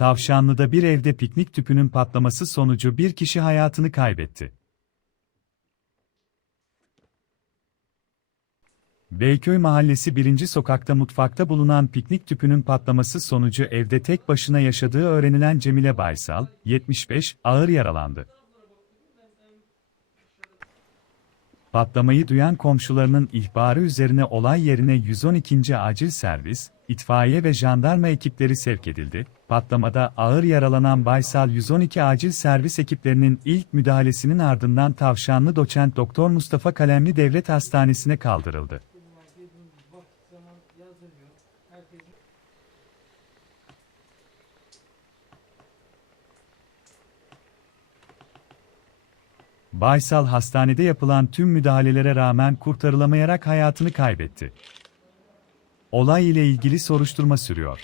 Tavşanlı'da bir evde piknik tüpünün patlaması sonucu bir kişi hayatını kaybetti. Beyköy Mahallesi 1. Sokak'ta mutfakta bulunan piknik tüpünün patlaması sonucu evde tek başına yaşadığı öğrenilen Cemile Baysal, 75, ağır yaralandı. Patlamayı duyan komşularının ihbarı üzerine olay yerine 112. acil servis, itfaiye ve jandarma ekipleri sevk edildi. Patlamada ağır yaralanan Baysal 112 acil servis ekiplerinin ilk müdahalesinin ardından Tavşanlı Doçent Doktor Mustafa Kalemli Devlet Hastanesi'ne kaldırıldı. Baysal hastanede yapılan tüm müdahalelere rağmen kurtarılamayarak hayatını kaybetti. Olay ile ilgili soruşturma sürüyor.